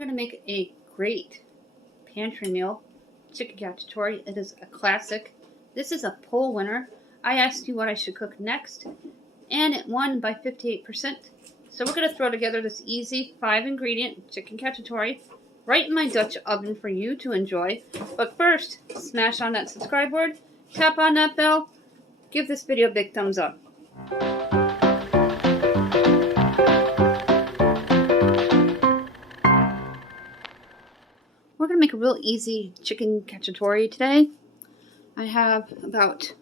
I'm going to make a great pantry meal, chicken cacciatore. It is a classic. This is a poll winner. I asked you what I should cook next, and it won by 58%. So we're going to throw together this easy 5-ingredient chicken cacciatore right in my Dutch oven for you to enjoy. But first, smash on that subscribe word, tap on that bell, give this video a big thumbs up. We're going to make a real easy chicken cacciatore today. I have about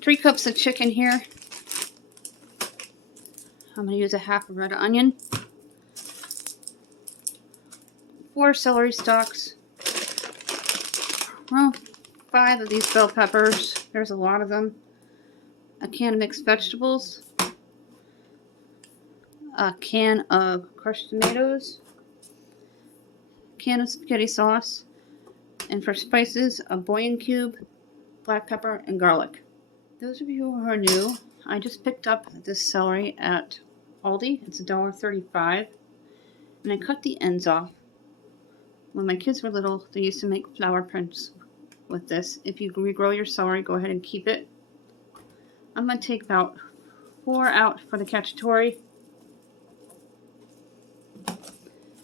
3 cups of chicken here. I'm going to use a half a red onion, 4 celery stalks, well, 5 of these bell peppers. There's a lot of them. A can of mixed vegetables, a can of crushed tomatoes, can of spaghetti sauce, and for spices, a Bouillon cube, black pepper, and garlic. Those of you who are new, I just picked up this celery at Aldi. It's $1.35, and I cut the ends off. When my kids were little, they used to make flower prints with this. If you regrow your celery, go ahead and keep it. I'm going to take about 4 out for the cacciatore.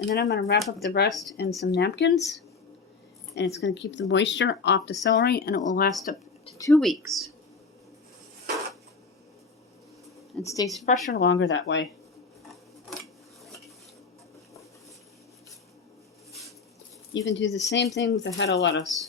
And then I'm going to wrap up the rest in some napkins. And it's going to keep the moisture off the celery, and it will last up to 2 weeks. And stays fresher longer that way. You can do the same thing with the head of lettuce.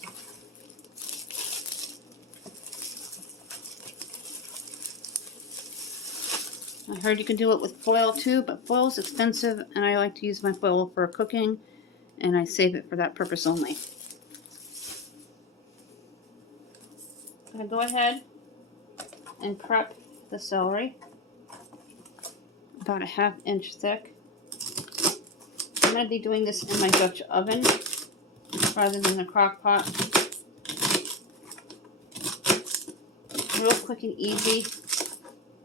I heard you can do it with foil too, but foil is expensive, and I like to use my foil for cooking, and I save it for that purpose only. I'm going to go ahead and prep the celery, about a 1/2 inch thick. I'm going to be doing this in my Dutch oven rather than the crock pot. Real quick and easy.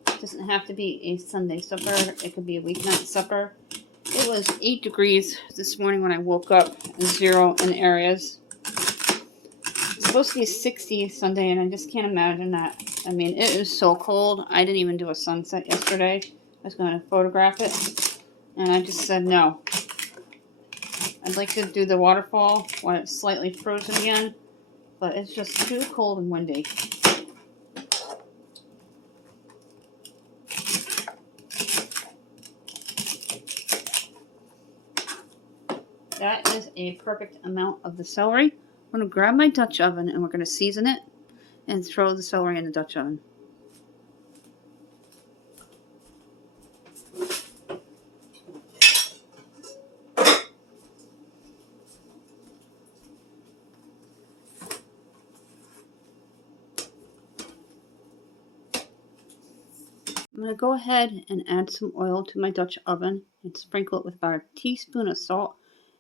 It doesn't have to be a Sunday supper. It could be a weeknight supper. It was 8 degrees this morning when I woke up, and 0 in areas. It's supposed to be 60 Sunday, and I just can't imagine that. I mean, it is so cold. I didn't even do a sunset yesterday. I was going to photograph it, and I just said no. I'd like to do the waterfall when it's slightly frozen again, but it's just too cold and windy. That is a perfect amount of the celery. I'm going to grab my Dutch oven, and we're going to season it and throw the celery in the Dutch oven. I'm going to go ahead and add some oil to my Dutch oven and sprinkle it with about a teaspoon of salt.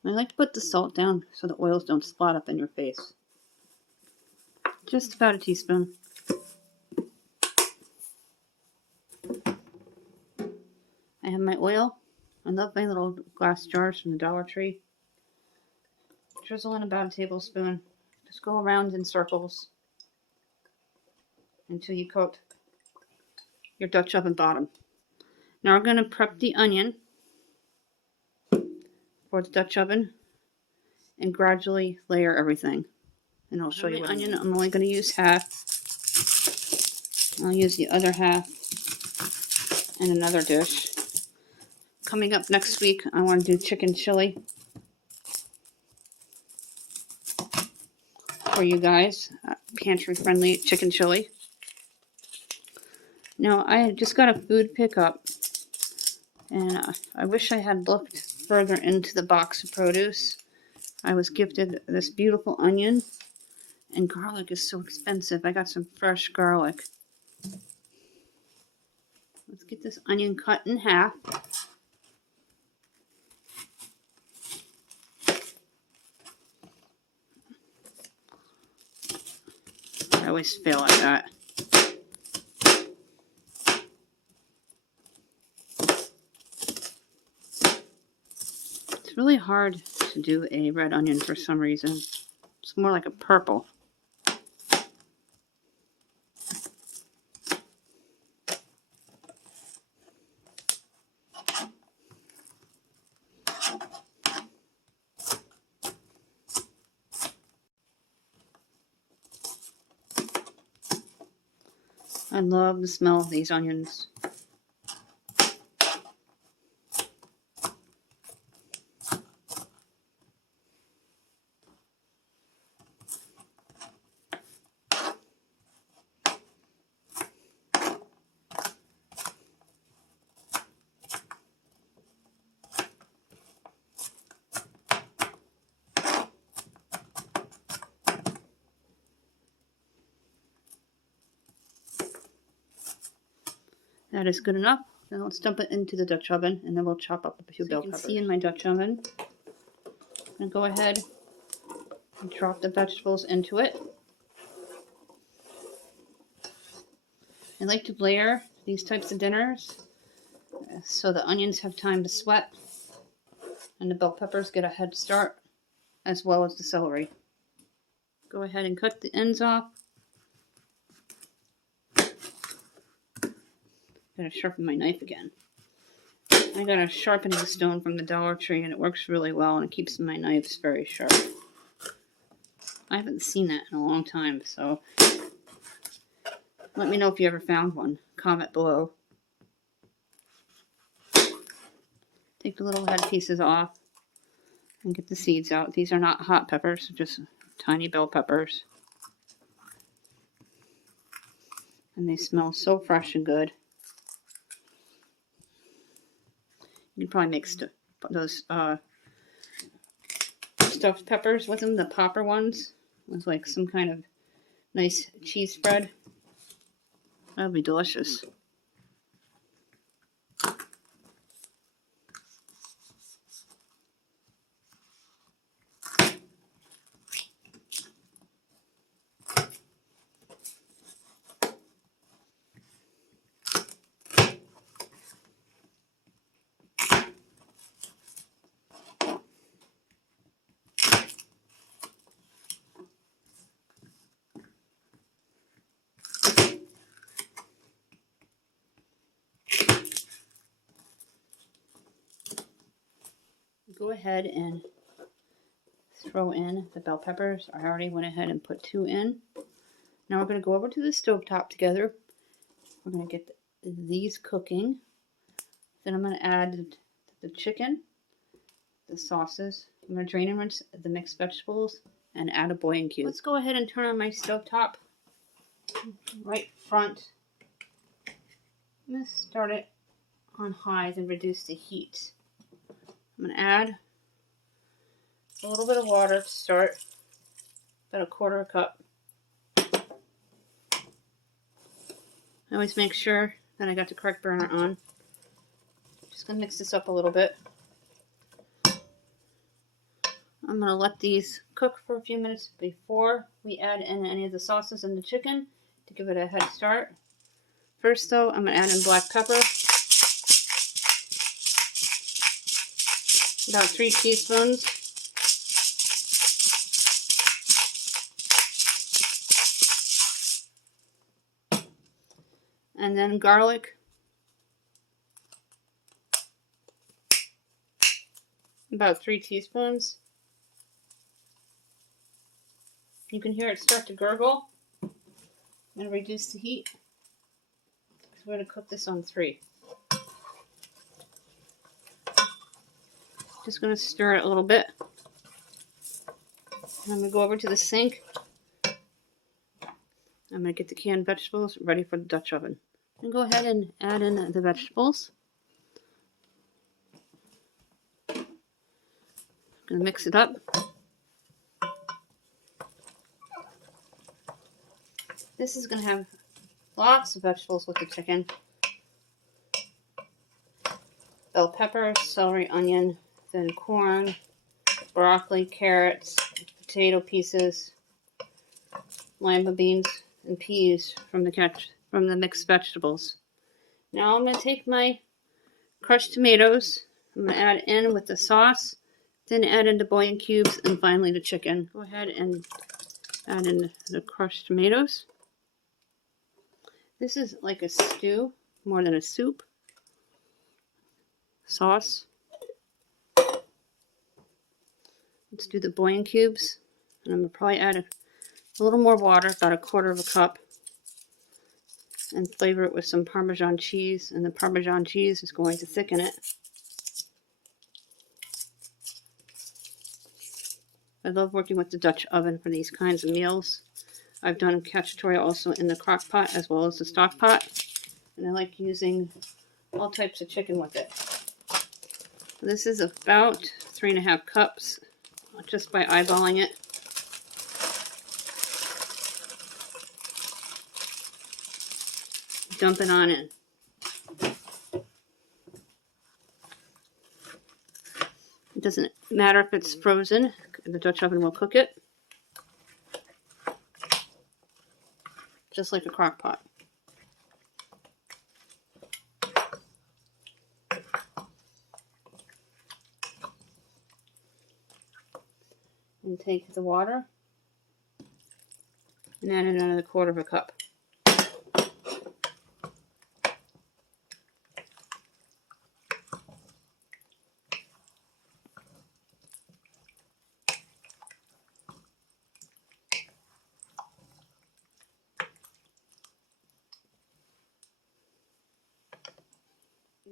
And I like to put the salt down so the oils don't splat up in your face. Just about a teaspoon. I have my oil. I love my little glass jars from the Dollar Tree. Drizzle in about a tablespoon. Just go around in circles until you coat your Dutch oven bottom. Now we're going to prep the onion for the Dutch oven and gradually layer everything. And I'll show you what onion. I'm only going to use half. I'll use the other half in another dish. Coming up next week, I want to do chicken chili for you guys. Pantry friendly chicken chili. Now, I just got a food pickup, and I wish I had looked further into the box of produce. I was gifted this beautiful onion, and garlic is so expensive. I got some fresh garlic. Let's get this onion cut in half. I always fail at that. really hard to do a red onion for some reason. It's more like a purple. I love the smell of these onions. That is good enough. Now let's dump it into the Dutch oven, and then we'll chop up a few bell peppers. You can see in my Dutch oven. I'm going to go ahead and drop the vegetables into it. I like to layer these types of dinners so the onions have time to sweat and the bell peppers get a head start, as well as the celery. Go ahead and cut the ends off. Gotta sharpen my knife again. I got a sharpening stone from the Dollar Tree, and it works really well, and it keeps my knives very sharp. I haven't seen that in a long time, so let me know if you ever found one. Comment below. Take the little head pieces off and get the seeds out. These are not hot peppers, just tiny bell peppers. And they smell so fresh and good. You can probably make those stuffed peppers with them, the popper ones, with like some kind of nice cheese spread. That would be delicious. Go ahead and throw in the bell peppers. I already went ahead and put 2 in. Now we're going to go over to the stovetop together. We're going to get these cooking. Then I'm going to add the chicken, the sauces. I'm going to drain and rinse the mixed vegetables and add a Bouillon cube. Let's go ahead and turn on my stovetop right front. I'm going to start it on high and reduce the heat. I'm going to add a little bit of water to start, about 1/4 cup. I always make sure that I got the correct burner on. Just going to mix this up a little bit. I'm going to let these cook for a few minutes before we add in any of the sauces and the chicken to give it a head start. First though, I'm going to add in black pepper. About 3 teaspoons. And then garlic. About 3 teaspoons. You can hear it start to gurgle. I'm going to reduce the heat. We're going to cook this on 3. Just going to stir it a little bit. And I'm going to go over to the sink. I'm going to get the canned vegetables ready for the Dutch oven. And go ahead and add in the vegetables. I'm going to mix it up. This is going to have lots of vegetables with the chicken. Bell pepper, celery, onion, then corn, broccoli, carrots, potato pieces, lima beans, and peas from the mixed vegetables. Now I'm going to take my crushed tomatoes. I'm going to add in with the sauce Then add in the bouillon cubes and finally the chicken. Go ahead and add in the crushed tomatoes. This is like a stew more than a soup. Sauce. Let's do the bouillon cubes. And I'm going to probably add a little more water, about 1/4 cup. And flavor it with some Parmesan cheese. And the Parmesan cheese is going to thicken it. I love working with the Dutch oven for these kinds of meals. I've done cacciatore also in the crock pot as well as the stock pot. And I like using all types of chicken with it. This is about 3½ cups just by eyeballing it. Dump it on in. It doesn't matter if it's frozen. The Dutch oven will cook it. Just like a crock pot. And take the water and add in another 1/4 cup.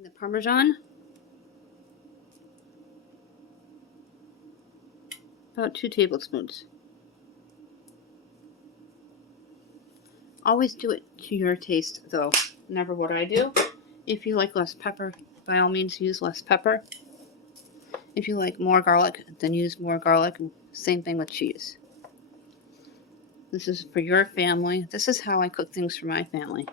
The Parmesan, about 2 tablespoons. Always do it to your taste though, never what I do. If you like less pepper, by all means use less pepper. If you like more garlic, then use more garlic. Same thing with cheese. This is for your family. This is how I cook things for my family.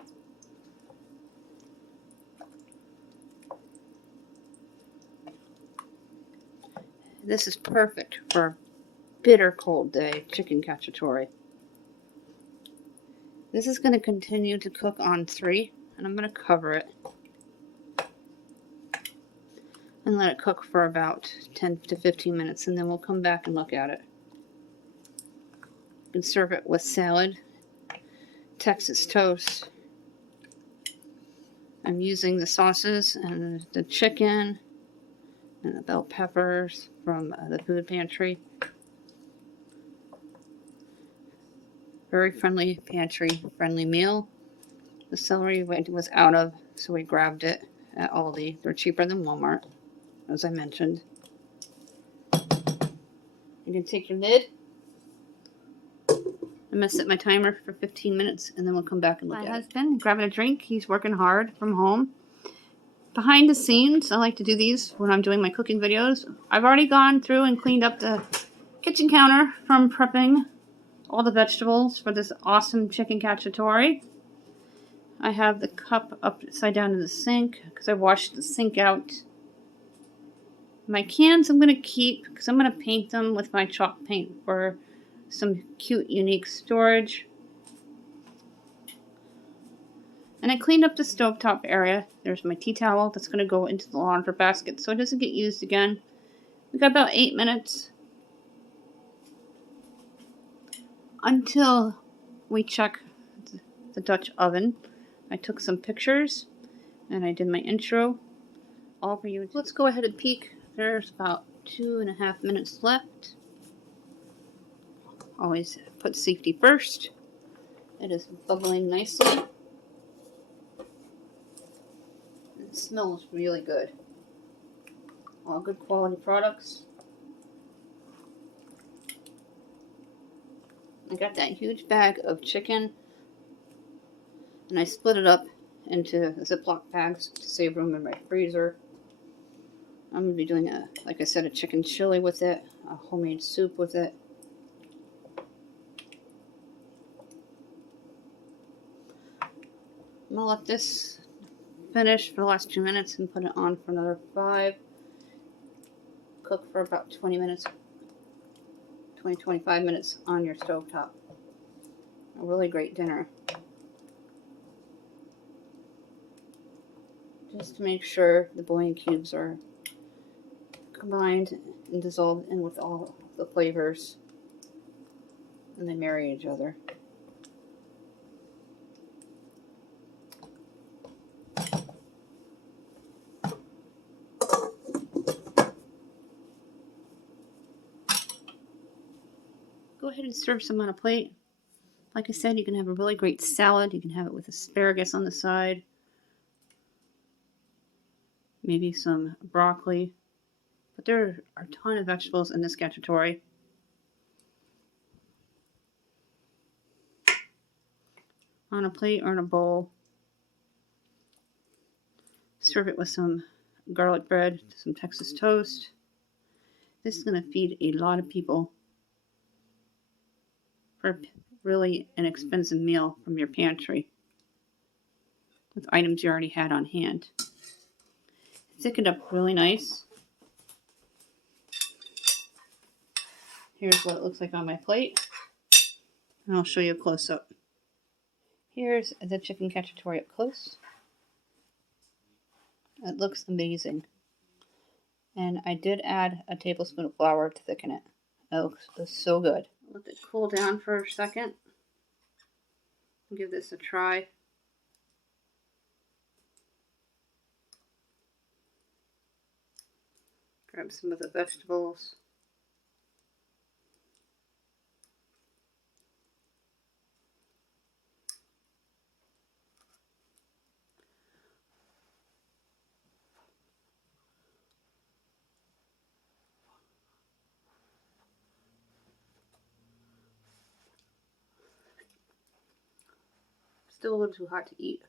This is perfect for a bitter cold day, chicken cacciatore. This is going to continue to cook on 3, and I'm going to cover it and let it cook for about 10 to 15 minutes, and then we'll come back and look at it. You can serve it with salad, Texas toast. I'm using the sauces and the chicken and the bell peppers from the food pantry. Very friendly pantry, friendly meal. The celery was out of, so we grabbed it at Aldi. They're cheaper than Walmart, as I mentioned. You can take your lid. I'm going to set my timer for 15 minutes, and then we'll come back and look at it. My husband grabbing a drink. He's working hard from home. Behind the scenes, I like to do these when I'm doing my cooking videos. I've already gone through and cleaned up the kitchen counter from prepping all the vegetables for this awesome chicken cacciatore. I have the cup upside down in the sink because I washed the sink out. My cans I'm going to keep because I'm going to paint them with my chalk paint for some cute, unique storage. And I cleaned up the stovetop area. There's my tea towel that's going to go into the laundry basket so it doesn't get used again. We've got about 8 minutes until we check the Dutch oven. I took some pictures and I did my intro all for you. Let's go ahead and peek. There's about 2.5 minutes left. Always put safety first. It is bubbling nicely. It smells really good. All good quality products. I got that huge bag of chicken and I split it up into Ziploc bags to save room in my freezer. I'm going to be doing like I said, a chicken chili with it, a homemade soup with it. I'm going to let this finish for the last 2 minutes and put it on for another 5. Cook for about 20 minutes, 20-25 minutes on your stovetop. A really great dinner. Just to make sure the bouillon cubes are combined and dissolved in with all the flavors, and they marry each other. Go ahead and serve some on a plate. Like I said, you can have a really great salad. You can have it with asparagus on the side. Maybe some broccoli. But there are a ton of vegetables in this cacciatore. On a plate or in a bowl. Serve it with some garlic bread, some Texas toast. This is going to feed a lot of people for a really inexpensive meal from your pantry with items you already had on hand. Thicken it up really nice. Here's what it looks like on my plate. And I'll show you a close-up. Here's the chicken cacciatore up close. It looks amazing. And I did add a tablespoon of flour to thicken it. It looks so good. Let it cool down for a second. Give this a try. Grab some of the vegetables. Still a little too hot to eat.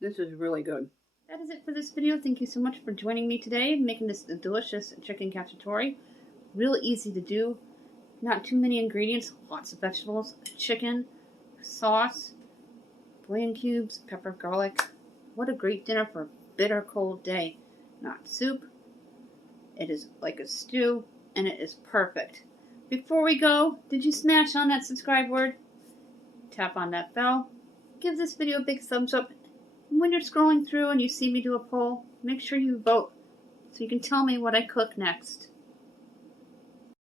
This is really good. That is it for this video. Thank you so much for joining me today, making this delicious chicken cacciatore. Real easy to do. Not too many ingredients. Lots of vegetables, chicken, sauce, bouillon cubes, pepper, garlic. What a great dinner for a bitter cold day. Not soup. It is like a stew, and it is perfect. Before we go, did you smash on that subscribe word? Tap on that bell. Give this video a big thumbs up. And when you're scrolling through and you see me do a poll, make sure you vote so you can tell me what I cook next.